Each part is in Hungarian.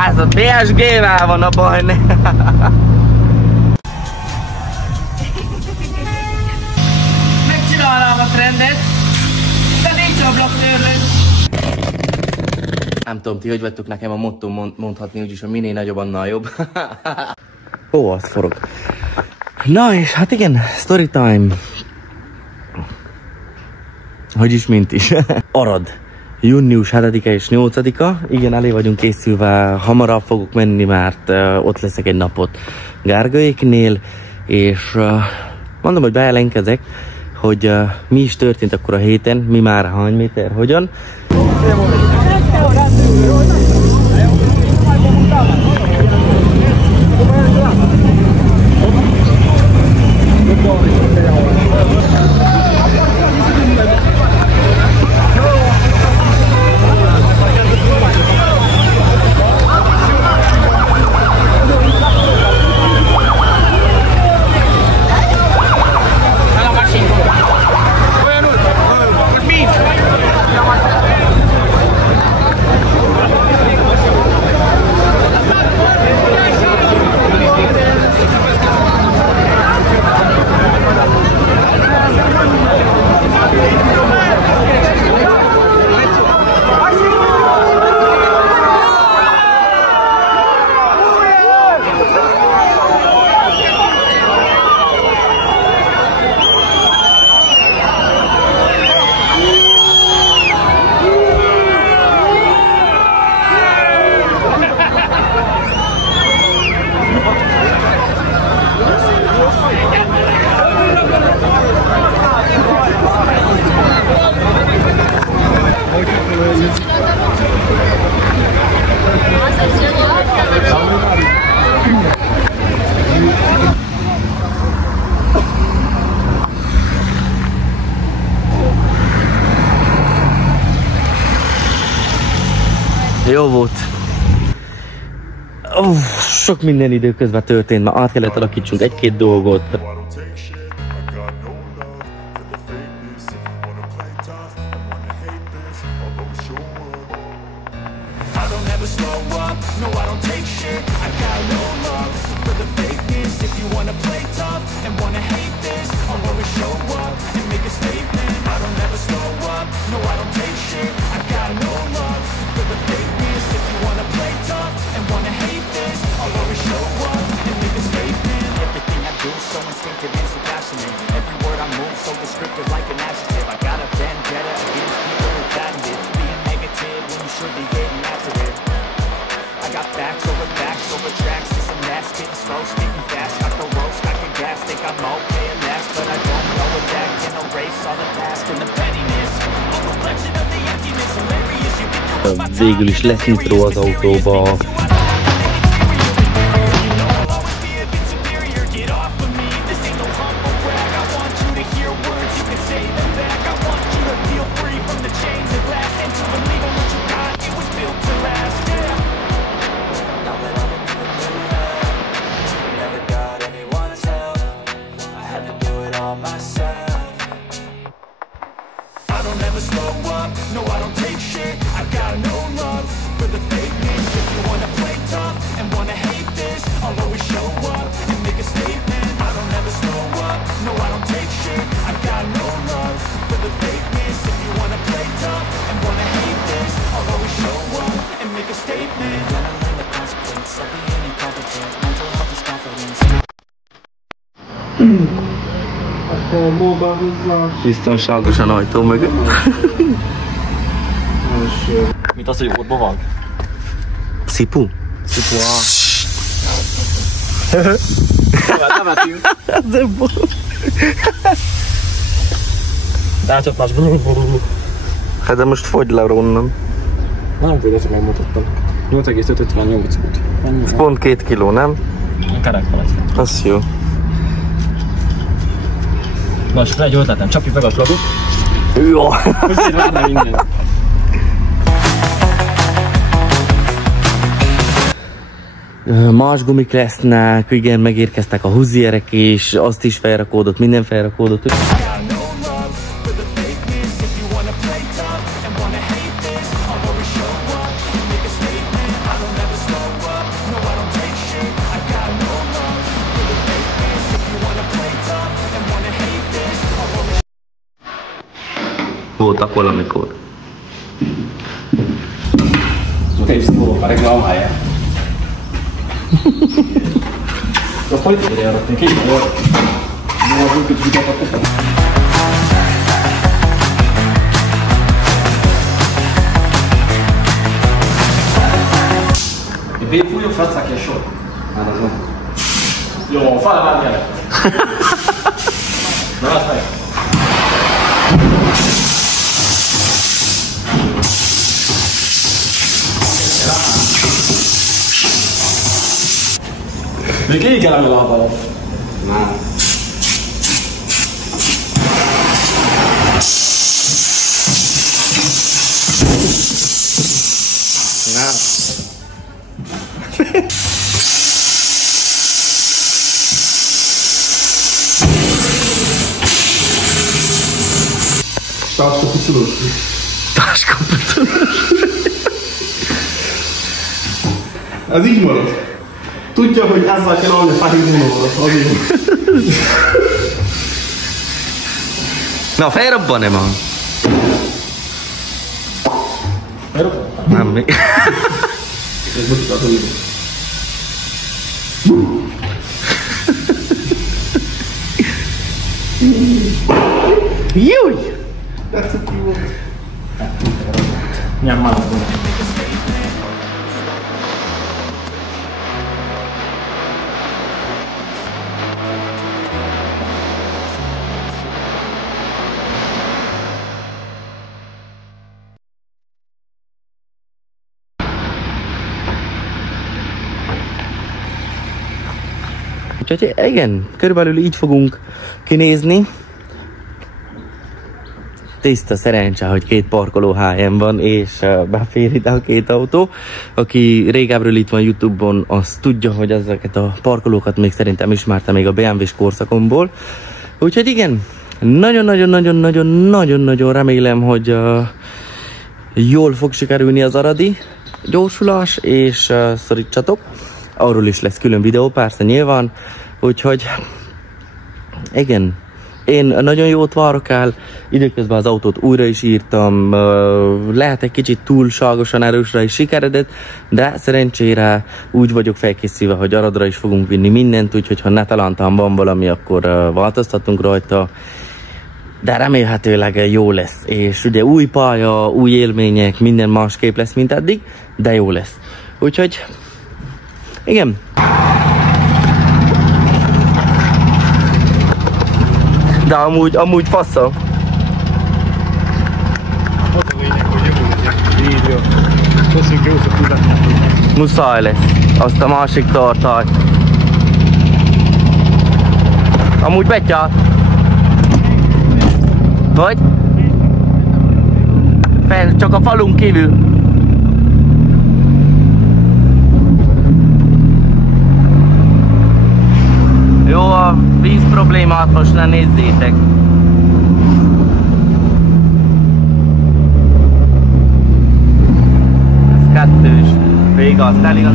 Hát a BSG-vel van a baj, ne. Megcsinálnám a trendet, de nincs ablaktörlő. Nem tudom, ti hogy vettük nekem a motto mondhatni, úgyis, hogy minél nagyobb, annál jobb. Ó, az forog. Na és hát igen, story time. Hogy is, mint is. Arad. Június 7-e és 8-a. Igen, elé vagyunk készülve. Hamarabb fogok menni, mert ott leszek egy napot Gárgaéknél. És mondom, hogy bejelentkezek, hogy mi is történt akkor a héten, mi már hány méter, hogyan. Jó volt. Sok minden időközben történt, már át kellett alakítsunk egy-két dolgot. Végül is lesz nitro az autóba. Biztonságosan ajtó mögött. Mint az, hogy orba van? Szipu? Szipu, nevetünk. De csak más. Hát de most fogy le onnan. Nem tudod, hogy megmutattam. 8,558 út. Ez pont 2 kiló, nem? Kerek felett. Az jó. Na, és egy ötletem, csapjuk meg a flagot. Jó. Most várna minden. Más gumik lesznek, igen, megérkeztek a húzierek és azt is felrakódott, minden felrakódott. voltak valamikor. Te is szólok a reklámháját. A folytatójárat, én készen vagyok. Most úgy vitatottak. Én fújok, fratszák és sor. Hát az nem. Jó, falvárni előtt. Na, azt meg. Még így kell emel a hatalom. Nem. Nem. Táskapucolós. Táskapucolós. Ez így marad. Tudja, hogy ezzel kell alni a fájzónóra. Na, felrobban nem van. Felrobban? Nem, még. Ez most az úgy. Júj! Tetszik ki volt. Nem maradom. Úgyhogy igen, körülbelül így fogunk kinézni. Tiszta szerencse, hogy 2 parkolóhelyen van, és befér ide a 2 autó. Aki régebről itt van YouTube-on, az tudja, hogy ezeket a parkolókat még szerintem ismerte még a BMW-s korszakomból. Úgyhogy igen, nagyon-nagyon remélem, hogy jól fog sikerülni az aradi gyorsulás, és szorítsatok. Arról is lesz külön videó, persze nyilván. Úgyhogy igen, én nagyon jót várok el, időközben az autót újra is írtam, lehet egy kicsit túlságosan erősre is sikeredett, de szerencsére úgy vagyok felkészülve, hogy Aradra is fogunk vinni mindent, úgyhogy ha netalántan van valami, akkor változtatunk rajta, de remélhetőleg jó lesz, és ugye új pálya, új élmények, minden másképp lesz, mint eddig, de jó lesz. Úgyhogy igen. De amúgy fassa. Az a lényeg, hogy jó legyen. Így jó. Köszönjük, jó szok tudatnak. Muszáj lesz. Azt a másik tartály. Amúgy betyár. Vagy? Csak a falunk kívül. Jó, a víz problémát most ne nézzétek. Ez 2-s. Végaz, teligaz.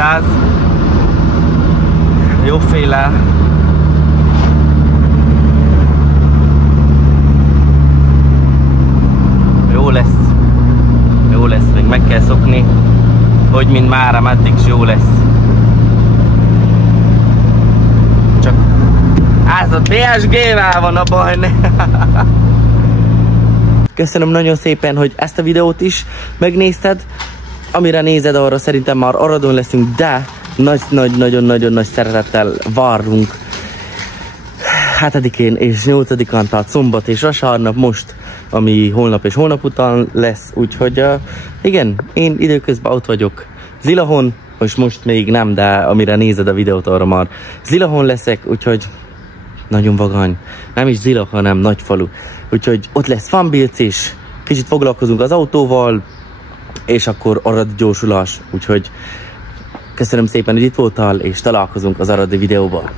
200. Jóféle. Jó lesz. Jó lesz, még meg kell szokni, hogy mint mára meddig is jó lesz. Csak ez a BSG-vel van a baj. Köszönöm nagyon szépen, hogy ezt a videót is megnézted. Amire nézed, arra szerintem már Aradon leszünk, de nagyon-nagyon nagy szeretettel várunk 7-én és 8-án, tehát szombat és vasárnap most, ami holnap és holnap után lesz, úgyhogy igen, én időközben ott vagyok Zilahon, most még nem, de amire nézed a videót, arra már Zilahon leszek, úgyhogy nagyon vagány, nem is Zilah, hanem nagyfalu, úgyhogy ott lesz fanbilc is, kicsit foglalkozunk az autóval, és akkor aradi gyorsulás, úgyhogy köszönöm szépen, hogy itt voltál, és találkozunk az aradi videóban.